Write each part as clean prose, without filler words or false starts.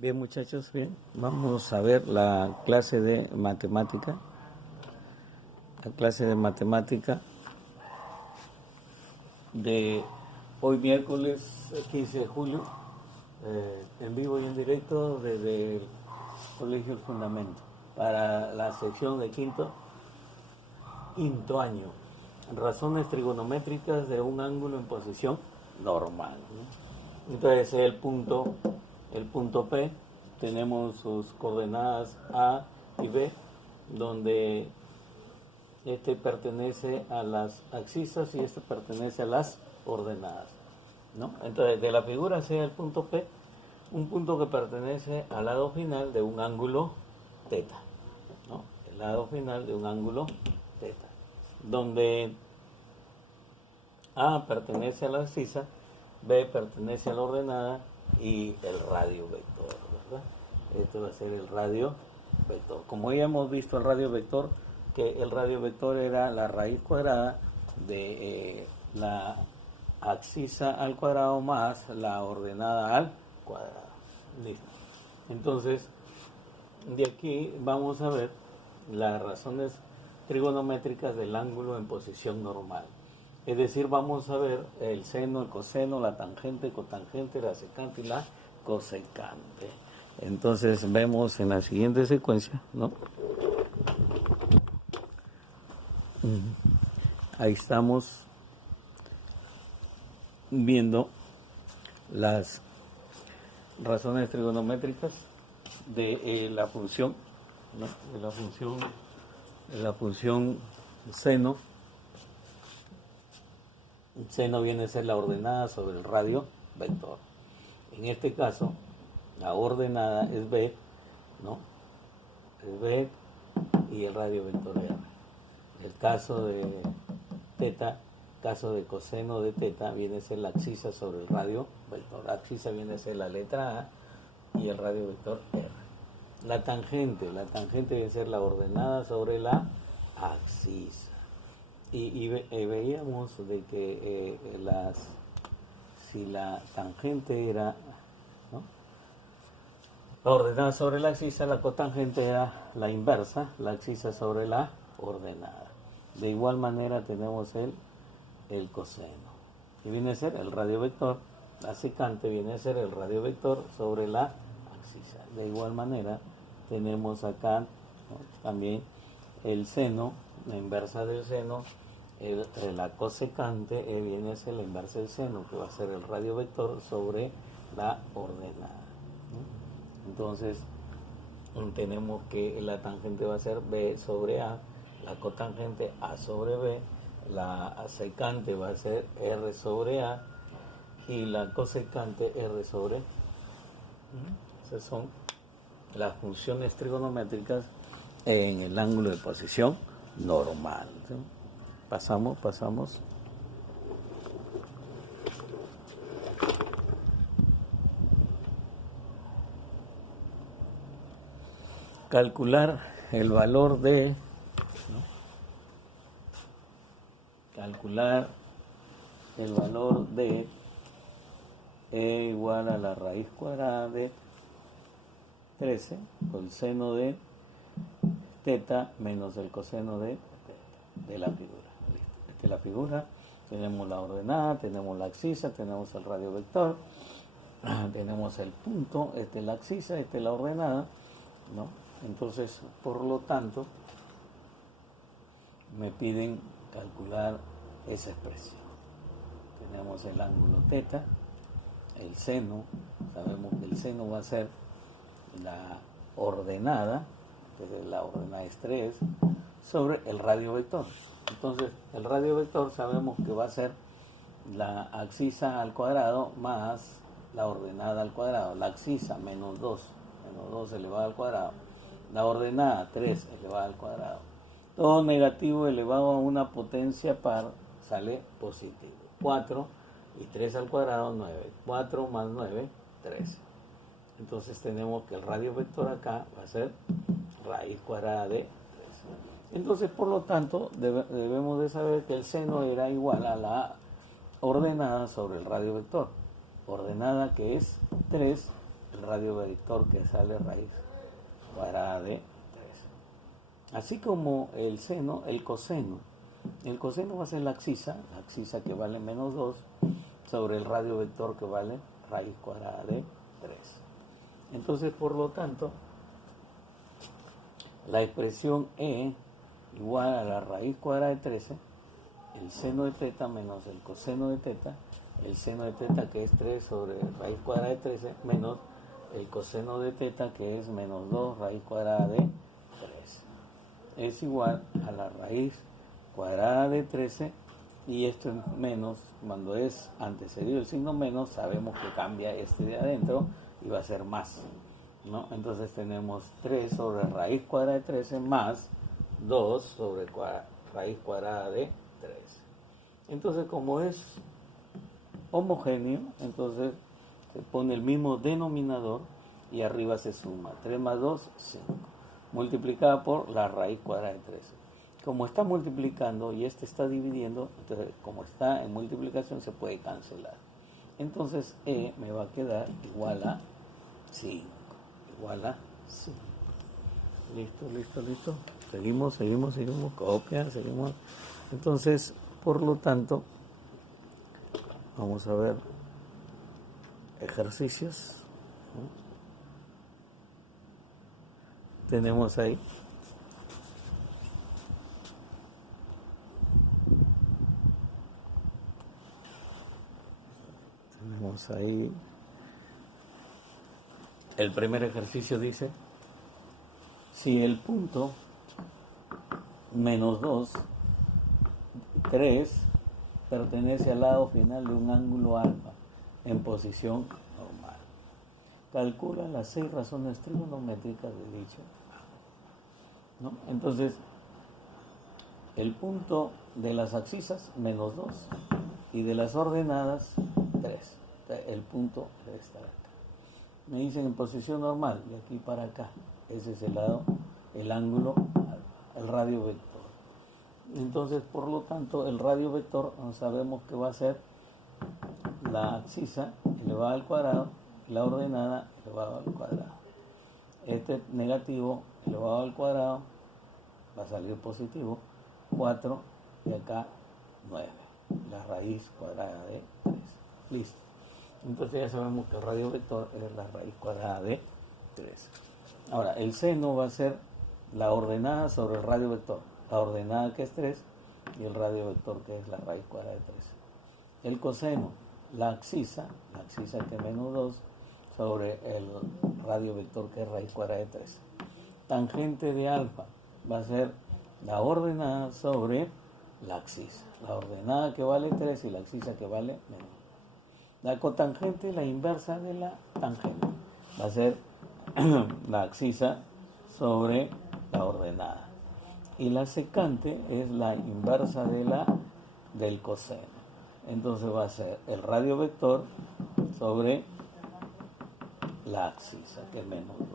Bien, muchachos, bien. Vamos a ver la clase de matemática. La clase de matemática de hoy miércoles 15 de julio, en vivo y en directo desde el Colegio El Fundamento, para la sección de quinto año. Razones trigonométricas de un ángulo en posición normal, ¿no? Entonces el punto P, tenemos sus coordenadas A y B, donde este pertenece a las abscisas y este pertenece a las ordenadas, ¿no? Entonces de la figura sea el punto P, un punto que pertenece al lado final de un ángulo teta, ¿no? El lado final de un ángulo teta, donde A pertenece a la abscisa, B pertenece a la ordenada y el radio vector, ¿verdad? Esto va a ser el radio vector. Como ya hemos visto el radio vector, que el radio vector era la raíz cuadrada de la abscisa al cuadrado más la ordenada al cuadrado. Listo. Entonces, de aquí vamos a ver las razones trigonométricas del ángulo en posición normal. Es decir, vamos a ver el seno, el coseno, la tangente, cotangente, la secante y la cosecante. Entonces vemos en la siguiente secuencia, ¿no? Ahí estamos viendo las razones trigonométricas de la función, ¿no? de la función seno. Seno viene a ser la ordenada sobre el radio vector. En este caso, la ordenada es B, ¿no? Es B y el radio vector R. El caso de teta, caso de coseno de teta, viene a ser la abscisa sobre el radio vector. La abscisa viene a ser la letra A y el radio vector R. La tangente viene a ser la ordenada sobre la abscisa. Y veíamos de que si la tangente era, ¿no?, la ordenada sobre la abscisa, la cotangente era la inversa, la abscisa sobre la ordenada. De igual manera tenemos el coseno, que viene a ser el radio vector. La secante viene a ser el radio vector sobre la abscisa. De igual manera tenemos acá, ¿no?, también el seno, la inversa del seno. La cosecante viene a ser la inversa del seno, que va a ser el radio vector sobre la ordenada, ¿no? Entonces tenemos que la tangente va a ser B sobre A, la cotangente A sobre B, la secante va a ser R sobre A y la cosecante R sobre B. Esas son las funciones trigonométricas en el ángulo de posición normal, ¿sí? Pasamos. Calcular el valor de, ¿no?, calcular el valor de E igual a la raíz cuadrada de 13 por el seno de teta menos el coseno de teta de la figura. Listo. Esta es la figura. Tenemos la ordenada, tenemos la abscisa, tenemos el radio vector, tenemos el punto, esta es la abscisa, esta es la ordenada, ¿no? Entonces, por lo tanto, me piden calcular esa expresión. Tenemos el ángulo teta, el seno, sabemos que el seno va a ser la ordenada, que la ordenada es 3, sobre el radio vector. Entonces, el radio vector sabemos que va a ser la abscisa al cuadrado más la ordenada al cuadrado. La abscisa menos 2 elevado al cuadrado. La ordenada 3 elevado al cuadrado. Todo negativo elevado a una potencia par sale positivo. 4 y 3 al cuadrado, 9. 4 más 9, 13. Entonces tenemos que el radio vector acá va a ser raíz cuadrada de 13. Entonces, por lo tanto, debemos de saber que el seno era igual a la ordenada sobre el radio vector. Ordenada que es 3 el radio vector que sale raíz cuadrada de 3. Así como el seno, el coseno. El coseno va a ser la abscisa que vale menos 2, sobre el radio vector que vale raíz cuadrada de 3. Entonces, por lo tanto, la expresión E igual a la raíz cuadrada de 13, el seno de teta menos el coseno de teta, el seno de teta que es 3 sobre raíz cuadrada de 13, menos el coseno de teta que es menos 2 raíz cuadrada de 13. Es igual a la raíz cuadrada de 13, y esto es menos, cuando es antecedido el signo menos, sabemos que cambia este de adentro y va a ser más, ¿no? Entonces tenemos 3 sobre raíz cuadrada de 13 más 2 sobre raíz cuadrada de 13. Entonces, como es homogéneo, entonces se pone el mismo denominador y arriba se suma 3 más 2, 5, multiplicada por la raíz cuadrada de 13. Como está multiplicando y este está dividiendo, entonces como está en multiplicación se puede cancelar. Entonces E me va a quedar igual a 5. Igual a 5. Listo. Seguimos. Copia, seguimos. Entonces, por lo tanto, vamos a ver ejercicios. Tenemos ahí. El primer ejercicio dice: si el punto menos 2, 3 pertenece al lado final de un ángulo alfa en posición normal, calcula las 6 razones trigonométricas de dicho ángulo, ¿no? Entonces, el punto de las abscisas menos 2 y de las ordenadas 3. El punto debe estar acá. Me dicen en posición normal, de aquí para acá. Ese es el lado, el ángulo, el radio vector. Entonces, por lo tanto, el radio vector sabemos que va a ser la abscisa elevada al cuadrado, la ordenada elevada al cuadrado. Este negativo elevado al cuadrado va a salir positivo, 4, y acá 9. La raíz cuadrada de 3. Listo. Entonces ya sabemos que el radio vector es la raíz cuadrada de 3. Ahora, el seno va a ser la ordenada sobre el radio vector. La ordenada que es 3 y el radio vector que es la raíz cuadrada de 3. El coseno, la abscisa que es menos 2 sobre el radio vector que es raíz cuadrada de 3. Tangente de alfa va a ser la ordenada sobre la abscisa. La ordenada que vale 3 y la abscisa que vale menos. La cotangente, la inversa de la tangente, va a ser la abscisa sobre la ordenada. Y la secante es la inversa de del coseno. Entonces va a ser el radio vector sobre la abscisa, que es menos 2.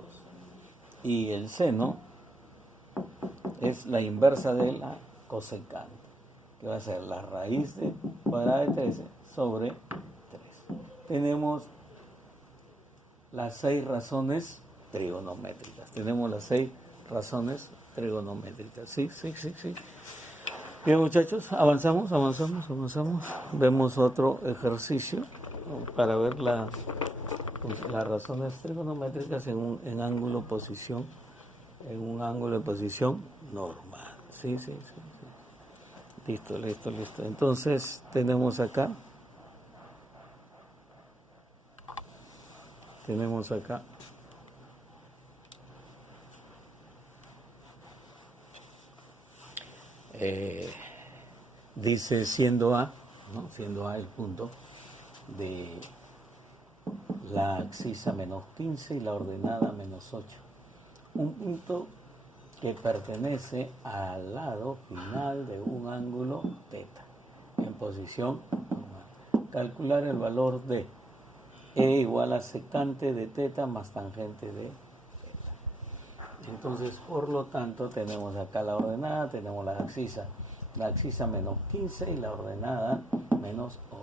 Y el seno es la inversa de la cosecante, que va a ser la raíz de cuadrada de 13 sobre 3. Tenemos las 6 razones trigonométricas. Sí. Bien, muchachos, avanzamos. Vemos otro ejercicio para ver las razones trigonométricas en un ángulo posición, normal. Sí. Listo. Entonces tenemos acá dice siendo A el punto de la abscisa menos 15 y la ordenada menos 8. Un punto que pertenece al lado final de un ángulo teta en posición normal. Calcular el valor de E igual a secante de teta más tangente de teta. Entonces, por lo tanto, tenemos acá la ordenada, tenemos la abscisa menos 15 y la ordenada menos 8.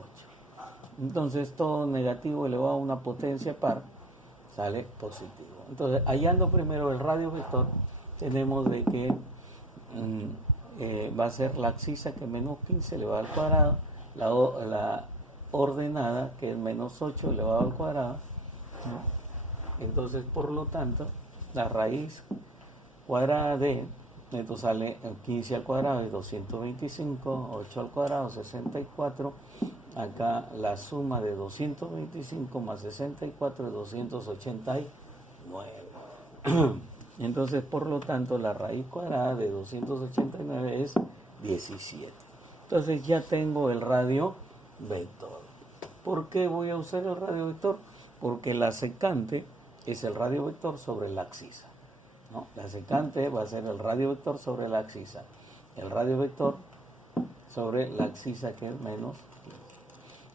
Entonces, todo negativo elevado a una potencia par sale positivo. Entonces, hallando primero el radio vector, tenemos de que va a ser la abscisa, que es menos 15 elevado al cuadrado, la ordenada, que es menos 8 elevado al cuadrado, ¿no? Entonces, por lo tanto, la raíz cuadrada de esto sale 15 al cuadrado es 225, 8 al cuadrado 64. Acá la suma de 225 más 64 es 289. Entonces, por lo tanto, la raíz cuadrada de 289 es 17. Entonces ya tengo el radio vector. ¿Por qué voy a usar el radio vector? Porque la secante es el radio vector sobre la abscisa, ¿no? La secante va a ser el radio vector sobre la abscisa. El radio vector sobre la abscisa, que es menos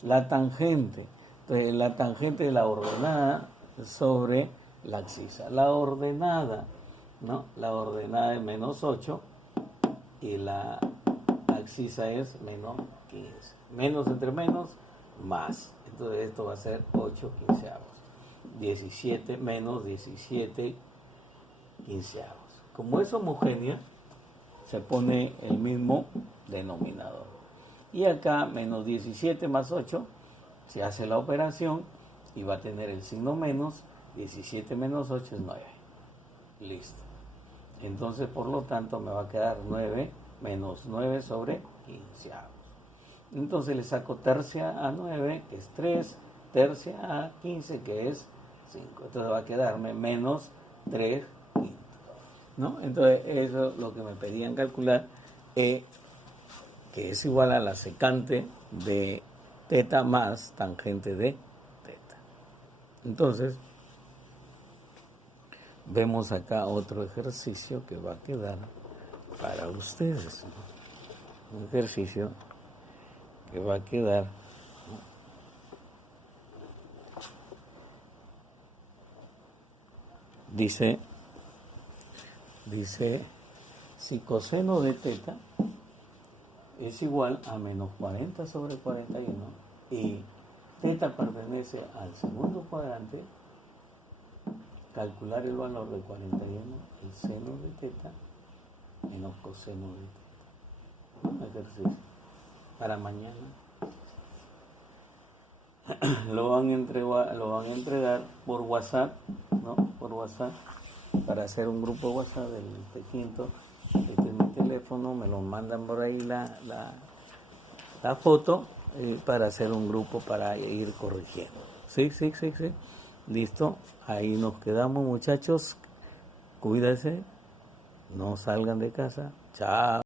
15. La tangente. Entonces, la tangente de la ordenada sobre la abscisa. La ordenada, ¿no? La ordenada es menos 8 y la abscisa es menos 15. Menos entre menos, más. Entonces esto va a ser 8 quinceavos. 17 menos 17 quinceavos. Como es homogénea, se pone el mismo denominador. Y acá menos 17 más 8, se hace la operación y va a tener el signo menos. 17 menos 8 es 9. Listo. Entonces, por lo tanto, me va a quedar 9 menos 9 sobre quinceavos. Entonces le saco tercia a 9, que es 3, tercia a 15, que es 5. Entonces va a quedarme menos 3 quintos, ¿no? Entonces eso es lo que me pedían calcular, que es igual a la secante de teta más tangente de teta. Entonces, vemos acá otro ejercicio que va a quedar para ustedes. Un ejercicio que va a quedar dice si coseno de teta es igual a menos 40 sobre 41 y teta pertenece al segundo cuadrante, calcular el valor de 41, el seno de teta menos coseno de teta. Un ejercicio para mañana. Lo van a entregar por WhatsApp, ¿no? Por WhatsApp, para hacer un grupo WhatsApp del quinto. Este es mi teléfono, me lo mandan por ahí la foto, para hacer un grupo para ir corrigiendo. Sí. Listo, ahí nos quedamos, muchachos. Cuídense, no salgan de casa. Chao.